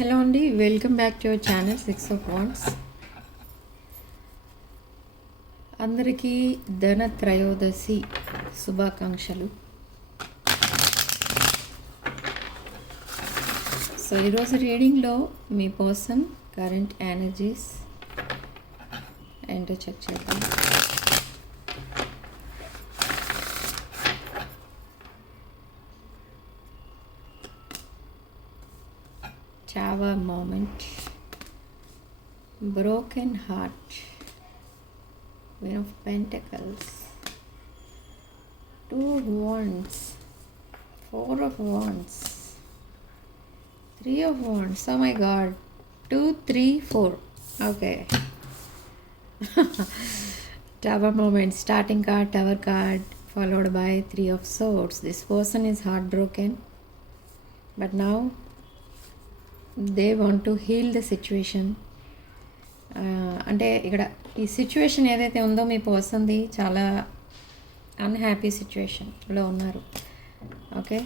Hello అండి, welcome back to our channel 6 of Wands. అందరికీ ధనత్రయోదశి శుభాకాంక్షలు. సో ఈరోజు రీడింగ్లో మీ పర్సన్ కరెంట్ ఎనర్జీస్ ఏంటో చెక్ చేద్దాం. Tower moment, broken heart, Queen of Pentacles, 2 of Wands, 4 of Wands, 3 of Wands. Oh my God, 2, 3, 4. Okay. Tower moment, starting card, Tower card, followed by 3 of Swords. This person is heartbroken, but now they want to heal the situation. అంటే ఇక్కడ ఈ situation ఏదైతే ఉందో మీ పర్సన్ది చాలా unhappy సిచ్యువేషన్లో ఉన్నారు. Okay,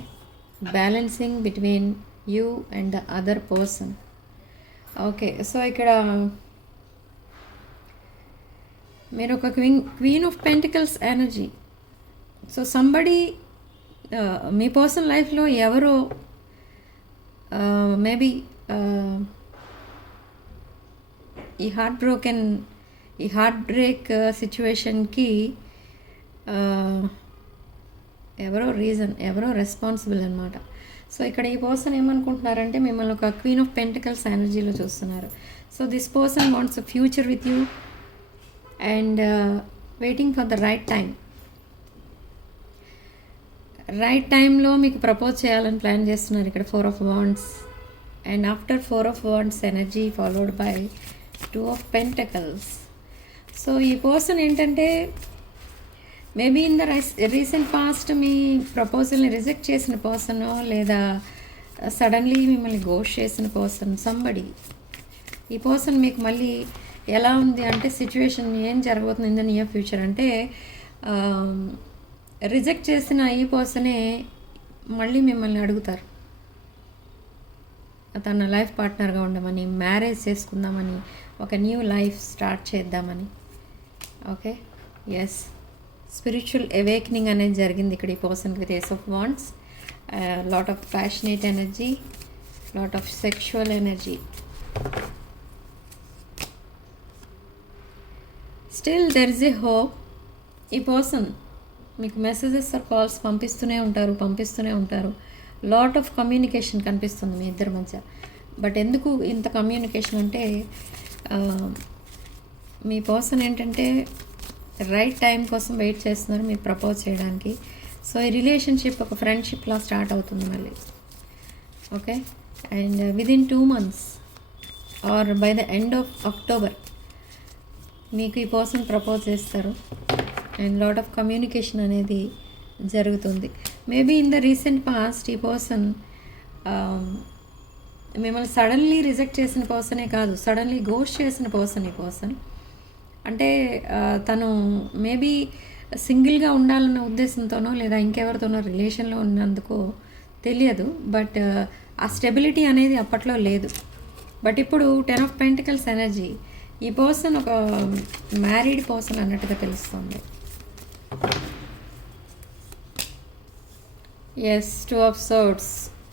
balancing between you and the other person. Okay, so ఇక్కడ మీరు ఒక queen of pentacles energy. So somebody me person లైఫ్లో ఎవరో మేబీ ఈ హార్ట్ బ్రేక్ సిచ్యువేషన్కి ఎవరో రెస్పాన్సిబుల్ అనమాట. సో ఇక్కడ ఈ పర్సన్ ఏమనుకుంటున్నారంటే మిమ్మల్ని ఒక క్వీన్ ఆఫ్ పెంటికల్స్ ఎనర్జీలో చూస్తున్నారు. So this person wants a future with you and waiting for the right టైంలో మీకు ప్రపోజ్ చేయాలని ప్లాన్ చేస్తున్నారు. ఇక్కడ 4 of Wands. And after 4 of Wands energy followed by 2 of Pentacles. So ఈ పర్సన్ ఏంటంటే maybe in the recent past మీ ప్రపోజల్ని reject చేసిన పర్సన్, లేదా సడన్లీ మిమ్మల్ని గోస్ట్ చేసిన పర్సన్ సంబడి. ఈ పర్సన్ మీకు మళ్ళీ ఎలా ఉంది అంటే సిచ్యువేషన్ ఏం జరగబోతుంది ఇన్ ద నియర్ ఫ్యూచర్ అంటే రిజెక్ట్ చేసిన ఈ పర్సనే మళ్ళీ మిమ్మల్ని అడుగుతారు తన లైఫ్ పార్ట్నర్గా ఉండమని, మ్యారేజ్ చేసుకుందామని, ఒక న్యూ లైఫ్ స్టార్ట్ చేద్దామని. ఓకే, ఎస్, స్పిరిచువల్ అవేకనింగ్ అనేది జరిగింది ఇక్కడ ఈ పర్సన్కి with ace of wands. Lot of passionate energy, lot of sexual energy. Still there is a hope. ఈ పర్సన్ మీకు మెసేజెస్ ఆర్ కాల్స్ పంపిస్తూనే ఉంటారు. లాట్ ఆఫ్ కమ్యూనికేషన్ కనిపిస్తుంది మీ ఇద్దరి మధ్య. బట్ ఎందుకు ఇంత కమ్యూనికేషన్ అంటే మీ పర్సన్ ఏంటంటే రైట్ టైం కోసం వెయిట్ చేస్తున్నారు మీరు ప్రపోజ్ చేయడానికి. సో ఈ రిలేషన్షిప్ ఒక ఫ్రెండ్షిప్లా స్టార్ట్ అవుతుంది మళ్ళీ. Okay, and within 2 months or by the end of October మీకు ఈ పర్సన్ ప్రపోజ్ చేస్తారు అండ్ లాట్ ఆఫ్ కమ్యూనికేషన్ అనేది జరుగుతుంది. Maybe in the recent past ఈ పర్సన్ మిమ్మల్ని సడన్లీ రిజెక్ట్ చేసిన పర్సనే కాదు, సడన్లీ గోస్ట్ చేసిన పర్సన్ ఈ పర్సన్. అంటే తను మేబీ సింగిల్గా ఉండాలన్న ఉద్దేశంతోనో లేదా ఇంకెవరితోనో రిలేషన్లో ఉన్నందుకో తెలియదు. బట్ ఆ స్టెబిలిటీ అనేది అప్పట్లో లేదు. బట్ ఇప్పుడు 10 of Pentacles ఎనర్జీ, ఈ పర్సన్ ఒక మ్యారీడ్ పర్సన్ అన్నట్టుగా తెలుస్తుంది. ఎస్, 2 of Swords,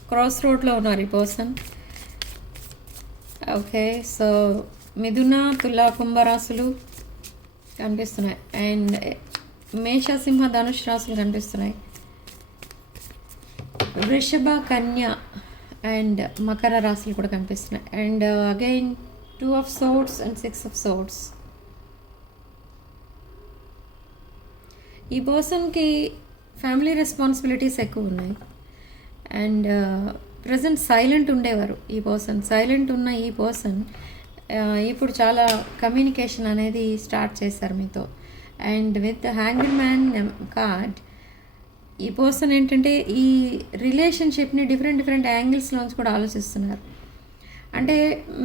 క్రాస్ రోడ్లో ఉన్నారు ఈ పర్సన్. ఓకే, సో మిథున, తుల, కుంభరాశులు కనిపిస్తున్నాయి అండ్ మేష, సింహ, ధనుష్ రాశులు కనిపిస్తున్నాయి. వృషభ, కన్య అండ్ మకర రాశులు కూడా కనిపిస్తున్నాయి. And again 2 of Swords and 6 of Swords. ఈ పర్సన్కి ఫ్యామిలీ రెస్పాన్సిబిలిటీస్ ఎక్కువ ఉన్నాయి అండ్ ప్రజెంట్ సైలెంట్ ఉండేవారు ఈ పర్సన్. సైలెంట్ ఉన్న ఈ పర్సన్ ఇప్పుడు చాలా కమ్యూనికేషన్ అనేది స్టార్ట్ చేశారు మీతో. And with hanger man card ఈ పర్సన్ ఏంటంటే ఈ రిలేషన్షిప్ని డిఫరెంట్ యాంగిల్స్లోంచి కూడా ఆలోచిస్తున్నారు. అంటే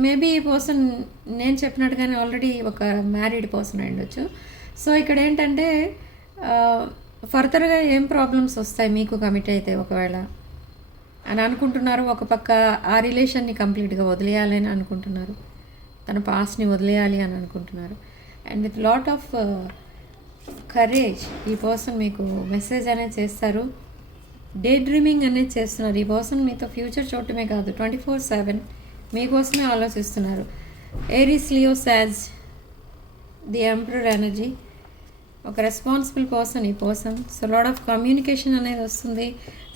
మేబీ ఈ పర్సన్ నేను చెప్పినట్టుగానే ఆల్రెడీ ఒక మ్యారీడ్ పర్సన్ అయి ఉండొచ్చు. సో ఇక్కడ ఏంటంటే ఫర్దర్గా ఏం ప్రాబ్లమ్స్ వస్తాయి మీకు కమిట్ అయితే ఒకవేళ అని అనుకుంటున్నారు. ఒక పక్క ఆ రిలేషన్ని కంప్లీట్గా వదిలేయాలి అని అనుకుంటున్నారు, తన పాస్ట్ని వదిలేయాలి అని అనుకుంటున్నారు. And with lot of courage ఈ పర్సన్ మీకు మెసేజ్ అనేది చేస్తారు. డే డ్రీమింగ్ అనేది చేస్తున్నారు. ఈ పర్సన్ మీతో ఫ్యూచర్ చూడటమే కాదు 24/7 మీకోసమే ఆలోచిస్తున్నారు. Aries, Leo, Sag, the emperor energy, ఒక రెస్పాన్సిబుల్ పర్సన్ ఈ person. So lot of communication అనేది వస్తుంది,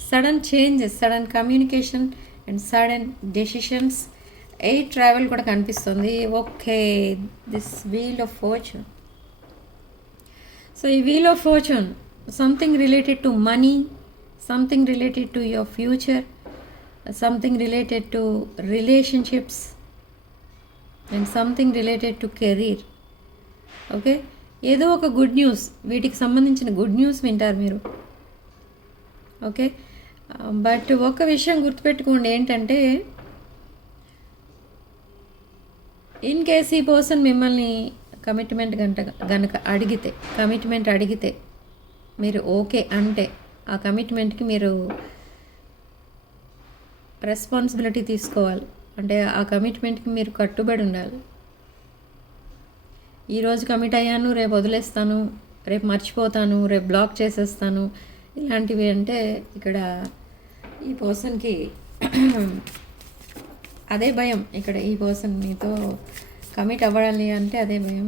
sudden changes, sudden communication and sudden decisions. Air travel కూడా కనిపిస్తుంది. Okay, this wheel of fortune. So ఈ wheel of fortune something related to money, something related to your future, something related to relationships, and something related to career. Okay, ఏదో ఒక good news, వీటికి సంబంధించిన good news వింటారు మీరు. Okay, but ఒక విషయం గుర్తుపెట్టుకోండి ఏంటంటే, ఇన్ కేస్ ఈ పర్సన్ మిమ్మల్ని కమిట్మెంట్ గనక అడిగితే మీరు ఓకే అంటే ఆ కమిట్మెంట్కి మీరు రెస్పాన్సిబిలిటీ తీసుకోవాలి. అంటే ఆ కమిట్మెంట్కి మీరు కట్టుబడి ఉండాలి. ఈరోజు కమిట్ అయ్యాను, రేపు వదిలేస్తాను, రేపు మర్చిపోతాను, రేపు బ్లాక్ చేసేస్తాను, ఇలాంటివి అంటే ఇక్కడ ఈ పర్సన్కి అదే భయం. ఇక్కడ ఈ పర్సన్ మీతో కమిట్ అవ్వాలి అంటే అదే భయం.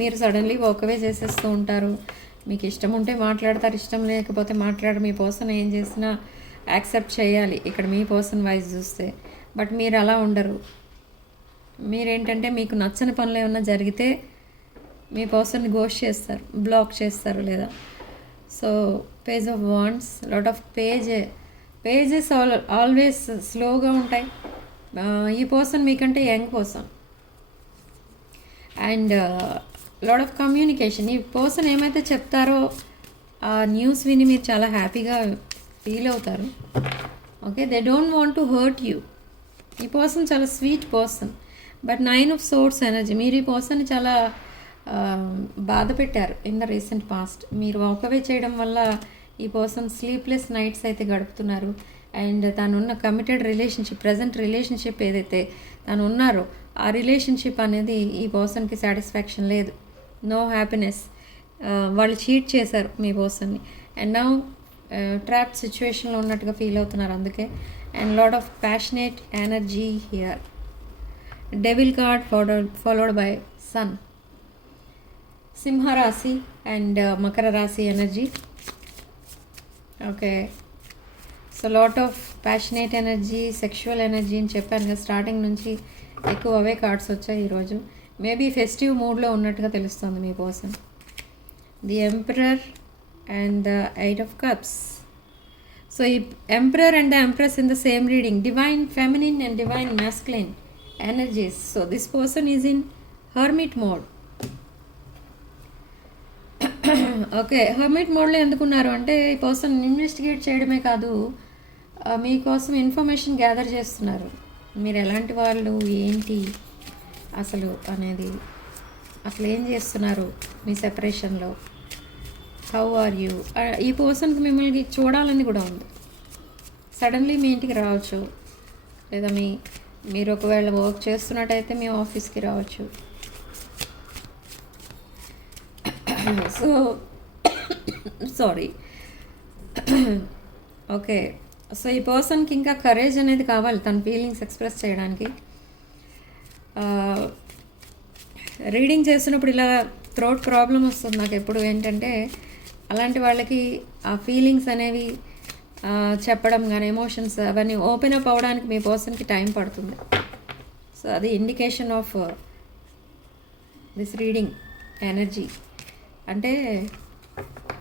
మీరు సడన్లీ ఒకవే చేసేస్తూ ఉంటారు. మీకు ఇష్టం ఉంటే మాట్లాడతారు, ఇష్టం లేకపోతే మాట్లాడరు. మీ పర్సన్ ఏం చేసినా యాక్సెప్ట్ చేయాలి ఇక్కడ మీ పర్సన్ వైజ్ చూస్తే. బట్ మీరు అలా ఉండరు. మీరేంటంటే మీకు నచ్చని పనులు ఏమన్నా జరిగితే మీ పర్సన్ని గోస్ట్ చేస్తారు, బ్లాక్ చేస్తారు లేదా. So page of wands, lot of pages always స్లోగా ఉంటాయి. ఈ పర్సన్ మీకంటే young person and lot of communication. ఈ పర్సన్ ఏమైతే చెప్తారో ఆ న్యూస్ విని మీరు చాలా హ్యాపీగా ఫీల్ అవుతారు. Okay, they don't want to hurt you. ఈ పర్సన్ చాలా sweet person. But 9 of Swords energy, మీరు ఈ పర్సన్ని చాలా బాధ పెట్టారు ఇన్ ద రీసెంట్ పాస్ట్. మీరు వాకవే చేయడం వల్ల ఈ పర్సన్ స్లీప్లెస్ నైట్స్ అయితే గడుపుతున్నారు. అండ్ తనున్న కమిటెడ్ రిలేషన్షిప్, ప్రజెంట్ రిలేషన్షిప్ ఏదైతే తను ఉన్నారో ఆ రిలేషన్షిప్ అనేది ఈ పర్సన్కి సాటిస్ఫాక్షన్ లేదు, నో హ్యాపీనెస్. వాళ్ళు చీట్ చేశారు మీ పర్సన్ని అండ్ నౌ ట్రాప్డ్ సిచ్యువేషన్లో ఉన్నట్టుగా ఫీల్ అవుతున్నారు అందుకే. And lot of passionate energy here. Devil card followed by sun. సింహరాశి అండ్ మకర రాశి energy. Okay, so lot of passionate energy, sexual energy అని చెప్పాను కదా స్టార్టింగ్ నుంచి. ఎక్కువ అవే కార్డ్స్ వచ్చాయి ఈరోజు. మేబీ ఫెస్టివ్ మూడ్లో ఉన్నట్టుగా తెలుస్తుంది మీ person. The emperor and the 8 of Cups. So ఈ emperor and the empress in the same reading, divine feminine and divine masculine energies. So this person is in hermit mode. Okay, hermit మోడ్లో ఎందుకున్నారు అంటే ఈ person investigate చేయడమే కాదు, మీకోసం information gather చేస్తున్నారు. మీరు ఎలాంటి వాళ్ళు ఏంటి అసలు అనేది, అసలు ఏం చేస్తున్నారు మీ సెపరేషన్లో, హౌ ఆర్ యూ. ఈ పర్సన్కి మిమ్మల్ని చూడాలని కూడా ఉంది. సడన్లీ మీ ఇంటికి రావచ్చు, లేదా మీరు ఒకవేళ వర్క్ చేస్తున్నట్టయితే మీ ఆఫీస్కి రావచ్చు. So sorry. ఓకే, సో ఈ పర్సన్కి ఇంకా కరేజ్ అనేది కావాలి తన ఫీలింగ్స్ ఎక్స్ప్రెస్ చేయడానికి. రీడింగ్ చేస్తున్నప్పుడు ఇలా థ్రోట్ ప్రాబ్లం వస్తుంది నాకు ఎప్పుడు. ఏంటంటే అలాంటి వాళ్ళకి ఆ ఫీలింగ్స్ అనేవి చెప్పడం కానీ, ఎమోషన్స్ అవన్నీ ఓపెన్ అప్ అవ్వడానికి మీ పర్సన్కి టైం పడుతుంది. సో అది indication of this reading energy. అంటే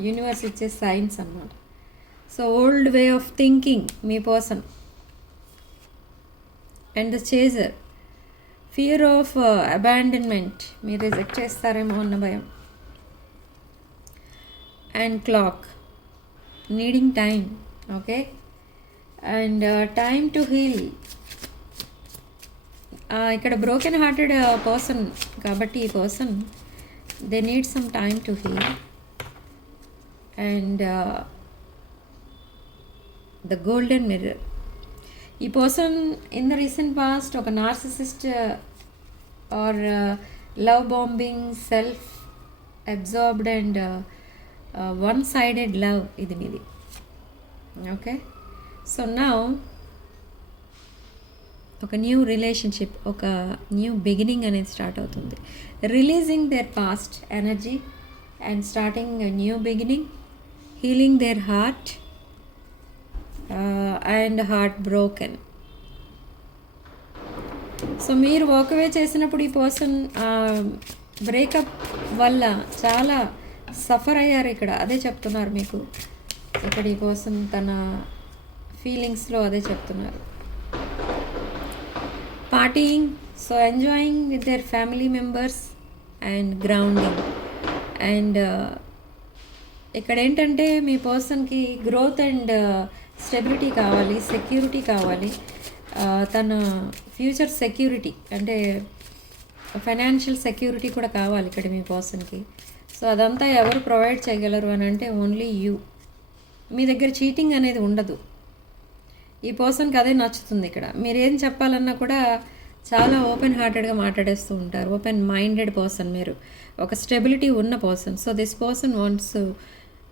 యూనివర్స్ ఇచ్చే సైన్స్ అన్నమాట. So old way of thinking మీ person. And the chaser, fear of abandonment, మీరు రిజెక్ట్ చేస్తారేమో అన్న భయం. And clock, needing time. Okay, and time to heal. ఇక్కడ బ్రోకెన్ హార్టెడ్ పర్సన్ కాబట్టి ఈ person they need some time to heal. And the golden mirror, ఈ person in the recent past ఒక narcissist or love bombing, self absorbed and one sided love ఇది మీది. Okay, so now ఒక new relationship, ఒక new beginning అనేది start అవుతుంది. Releasing their past energy and starting new beginning, healing their heart and heart broken. So మీరు walk away చేసినప్పుడు ఈ person breakup వల్ల చాలా సఫర్ అయ్యారు ఇక్కడ, అదే చెప్తున్నారు మీకు ఇక్కడ. ఈ పర్సన్ తన ఫీలింగ్స్లో అదే చెప్తున్నారు. Partying, so enjoying with their family members and grounding. And ఇక్కడ ఏంటంటే మీ పర్సన్కి గ్రోత్ అండ్ స్టెబిలిటీ కావాలి, సెక్యూరిటీ కావాలి, తన ఫ్యూచర్ సెక్యూరిటీ అంటే ఫైనాన్షియల్ సెక్యూరిటీ కూడా కావాలి ఇక్కడ మీ పర్సన్కి. సో అదంతా ఎవరు ప్రొవైడ్ చేయగలరు అని అంటే ఓన్లీ యూ. మీ దగ్గర చీటింగ్ అనేది ఉండదు. ఈ పర్సన్కి అదే నచ్చుతుంది ఇక్కడ. మీరు ఏం చెప్పాలన్నా కూడా చాలా ఓపెన్ హార్టెడ్గా మాట్లాడేస్తూ ఉంటారు. ఓపెన్ మైండెడ్ పర్సన్ మీరు, ఒక స్టెబిలిటీ ఉన్న person. So this person wants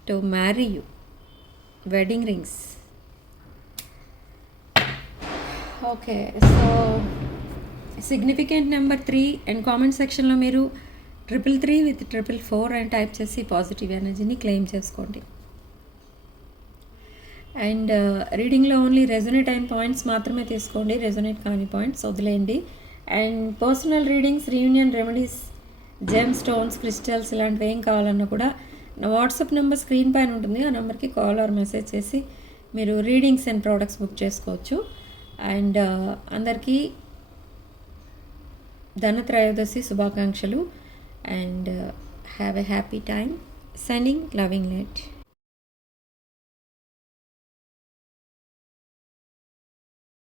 to marry you. Wedding rings. Okay, so significant number 3 and comment సెక్షన్లో మీరు 333 with 444 అని టైప్ చేసి పాజిటివ్ ఎనర్జీని క్లెయిమ్ చేసుకోండి. అండ్ రీడింగ్లో ఓన్లీ రెజొనేట్ అయిన పాయింట్స్ మాత్రమే తీసుకోండి, రెజొనేట్ కాని పాయింట్స్ వదిలేయండి. And personal readings, reunion remedies, gem stones, crystals ఇలాంటివి ఏం కావాలన్నా కూడా నా వాట్సాప్ నెంబర్ స్క్రీన్ పైన ఉంటుంది. ఆ నెంబర్కి కాల్ ఆర్ మెసేజ్ చేసి మీరు రీడింగ్స్ అండ్ ప్రోడక్ట్స్ బుక్ చేసుకోవచ్చు. అండ్ అందరికీ ధనత్రయోదశి శుభాకాంక్షలు. And have a happy time. Sending loving light.